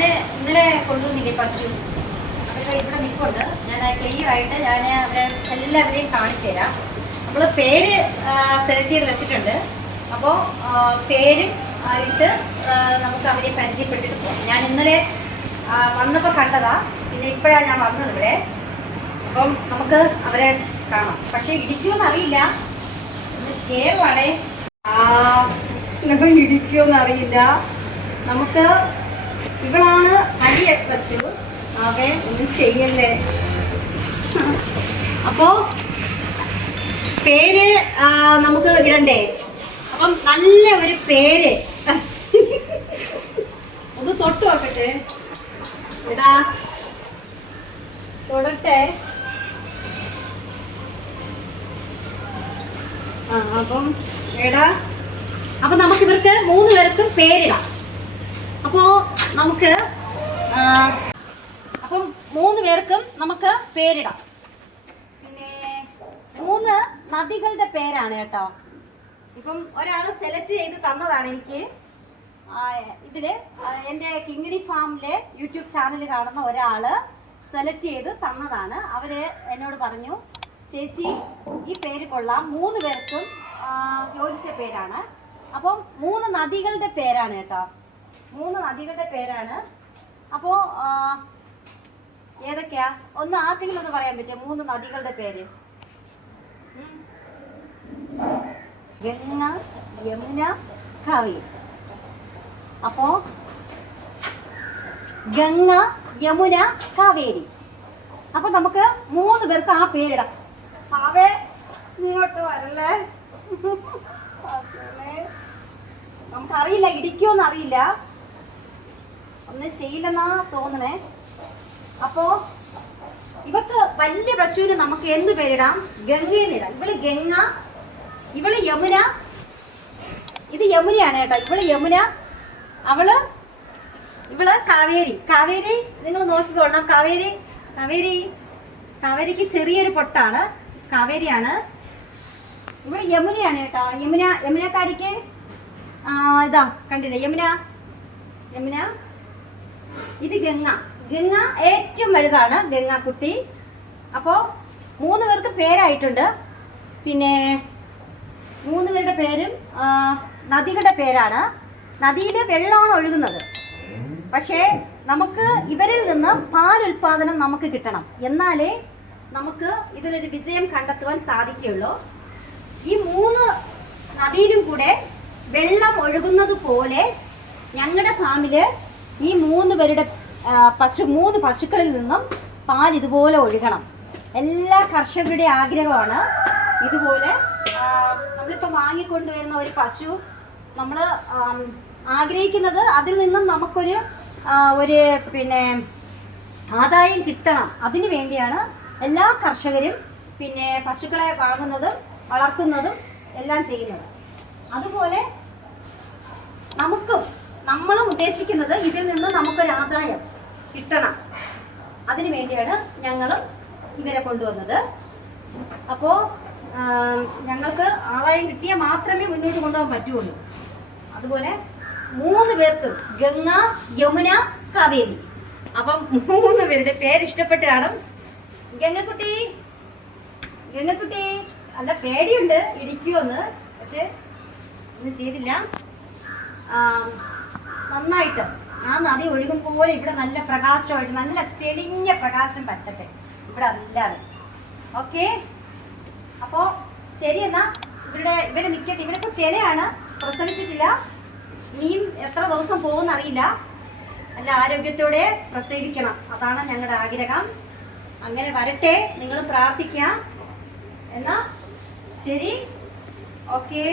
ഞാൻ ഇന്നലെ കൊണ്ടുവന്നില്ലേ പശു അതൊക്കെ ഇവിടെ നിൽപ്പുണ്ട്. ഞാൻ ക്ലിയർ ആയിട്ട് ഞാൻ അവരെ എല്ലാവരെയും കാണിച്ചു തരാം. നമ്മൾ പേര് സെലക്ട് ചെയ്ത് വെച്ചിട്ടുണ്ട്. അപ്പോൾ പേര് ആയിട്ട് നമുക്ക് അവരെ പരിചയപ്പെട്ടിട്ട് പോകാം ഞാൻ ഇന്നലെ വന്നപ്പോൾ കണ്ടതാ. പിന്നെ ഇപ്പോഴാണ് ഞാൻ വന്നത് ഇവിടെ. അപ്പം നമുക്ക് അവരെ കാണാം. പക്ഷെ ഇടിക്കുമെന്ന് അറിയില്ല. കേറുവാണേ. എന്നറിയില്ല ഇന്നിപ്പം ഇടിക്കുമെന്ന് അറിയില്ല. നമുക്ക് ഇവളാണ് അരി പശു അവൻ ഒന്നും ചെയ്യല്ലേ? അപ്പോ പേര് നമുക്ക് ഇടണ്ടേ? അപ്പം നല്ല ഒരു പേര്. ഒന്ന് തൊട്ട് നോക്കട്ടെ. ഇതാ. തൊടട്ടെ. ആ അപ്പം എടാ അപ്പൊ നമുക്ക് ഇവർക്ക് മൂന്ന് പേർക്കും പേരിടാം. അപ്പോ നമുക്ക് അപ്പം മൂന്ന് പേർക്കും നമുക്ക് പേരിടാം. പിന്നെ മൂന്ന് നദികളുടെ പേരാണ് കേട്ടോ. ഇപ്പം ഒരാൾ സെലക്ട് ചെയ്ത് തന്നതാണ് എനിക്ക്. ഇതിൽ എന്റെ കിങ്ങിണി ഫാമിലെ യൂട്യൂബ് ചാനൽ കാണുന്ന ഒരാൾ സെലക്ട് ചെയ്ത് തന്നതാണ്. അവർ എന്നോട് പറഞ്ഞു ചേച്ചി ഈ പേര് കൊള്ളാം. മൂന്ന് പേർക്കും യോജിച്ച പേരാണ്. അപ്പം മൂന്ന് നദികളുടെ പേരാണ് കേട്ടോ. മൂന്ന് നദികളുടെ പേരാണ്. അപ്പോ ഏതൊക്കെയാ? ഒന്ന് ആർക്കെങ്കിലും ഒന്ന് പറയാൻ പറ്റുമോ മൂന്ന് നദികളുടെ പേര്. ഗംഗ യമുന കാവേരി അപ്പോ ഗംഗ യമുന കാവേരി. അപ്പൊ നമുക്ക് മൂന്ന് പേർക്ക് ആ പേരിടാം. ഇങ്ങോട്ട് വരല്ലേ. നമുക്കറിയില്ല ഇടിക്കുമെന്ന് അറിയില്ല. ഒന്ന് ചെയ്യില്ലെന്നാ തോന്നണേ. അപ്പോ ഇവക്ക് വലിയ പശുവിന് നമുക്ക് എന്ത് പേരിടാം? ഗംഗയെന്നിടാം ഇവൾ ഗംഗ ഇവൾ യമുന. ഇത് യമുനയാണ് കേട്ടോ. ഇവൾ യമുന അവൾ ഇവൾ കാവേരി. കാവേരി നിങ്ങൾ നോക്കിക്കോളണം. കാവേരി കാവേരി കാവേരിക്ക് ചെറിയൊരു പൊട്ടാണ്. കാവേരിയാണ്. ഇവിടെ യമുനയാണ് കേട്ടോ. യമുന യമുനക്കാരിക്ക് ഇതാ കണ്ടില്ലേ? യമുന? യമുന? ഇത് ഗംഗ. ഗംഗ ഏറ്റവും വലുതാണ് ഗംഗ കുട്ടി അപ്പോ മൂന്ന് പേർക്ക് പേരായിട്ടുണ്ട്. പിന്നെ മൂന്ന് പേരുടെ പേരും നദികളുടെ പേരാണ്. നദിയിൽ വെള്ളമാണ് ഒഴുകുന്നത്. പക്ഷേ നമുക്ക് ഇവരിൽ നിന്ന് പാൽ ഉൽപാദനം നമുക്ക് കിട്ടണം. എന്നാലേ നമുക്ക് ഇതിലൊരു വിജയം കണ്ടെത്തുവാൻ സാധിക്കുകയുള്ളൂ. ഈ മൂന്ന് നദിയിലും കൂടെ വെള്ളം ഒഴുകുന്നത് പോലെ ഞങ്ങളുടെ ഫാമിൽ ഈ മൂന്ന് പേരുടെ പശു മൂന്ന് പശുക്കളിൽ നിന്നും പാൽ ഇതുപോലെ ഒഴുകണം. എല്ലാ കർഷകരുടെ ആഗ്രഹമാണ് ഇതുപോലെ നമ്മളിപ്പോൾ വാങ്ങിക്കൊണ്ടുവരുന്ന ഒരു പശു നമ്മൾ ആഗ്രഹിക്കുന്നത് അതിൽ നിന്നും നമുക്കൊരു ഒരു പിന്നെ ആദായം കിട്ടണം. അതിനു വേണ്ടിയാണ് എല്ലാ കർഷകരും പിന്നെ പശുക്കളെ വാങ്ങുന്നതും വളർത്തുന്നതും എല്ലാം ചെയ്യുന്നത്. അതുപോലെ നമുക്കും നമ്മൾ ഉദ്ദേശിക്കുന്നത് ഇതിൽ നിന്ന് നമുക്കൊരു ആദായം കിട്ടണം. അതിനു വേണ്ടിയാണ് ഞങ്ങൾ ഇവരെ കൊണ്ടുവന്നത്. അപ്പോൾ ഞങ്ങൾക്ക് ആദായം കിട്ടിയാൽ മാത്രമേ മുന്നോട്ട് കൊണ്ടുപോകാൻ പറ്റുള്ളൂ. അതുപോലെ മൂന്ന് പേർക്ക് ഗംഗ യമുന കാവേരി. അപ്പം മൂന്ന് പേരുടെ പേര് ഇഷ്ടപ്പെട്ട് കാണും. ഗംഗക്കുട്ടി ഗംഗക്കുട്ടി. അല്ല പേടിയുണ്ട് ഇടിക്കുമെന്ന് പക്ഷെ ഒന്നും ചെയ്തില്ല. നന്നായിട്ട്. ആ നദി ഒഴുകും പോലെ ഇവിടെ നല്ല പ്രകാശമായിട്ട് നല്ല തെളിഞ്ഞ പ്രകാശം പറ്റട്ടെ. ഇവിടെ അല്ലാതെ. ഓക്കെ? അപ്പോ ശരി എന്നാ. ഇവരുടെ ഇവർ നിൽക്കട്ടെ ഇവരൊക്കെ ചിലയാണ്. പ്രസവിച്ചിട്ടില്ല. ഇനിയും എത്ര ദിവസം പോകുമെന്ന് അറിയില്ല. നല്ല ആരോഗ്യത്തോടെ പ്രസവിക്കണം. അതാണ് ഞങ്ങളുടെ ആഗ്രഹം. അങ്ങനെ വരട്ടെ. നിങ്ങൾ പ്രാർത്ഥിക്കുക. എന്നാ? ശരി. ഓക്കെ.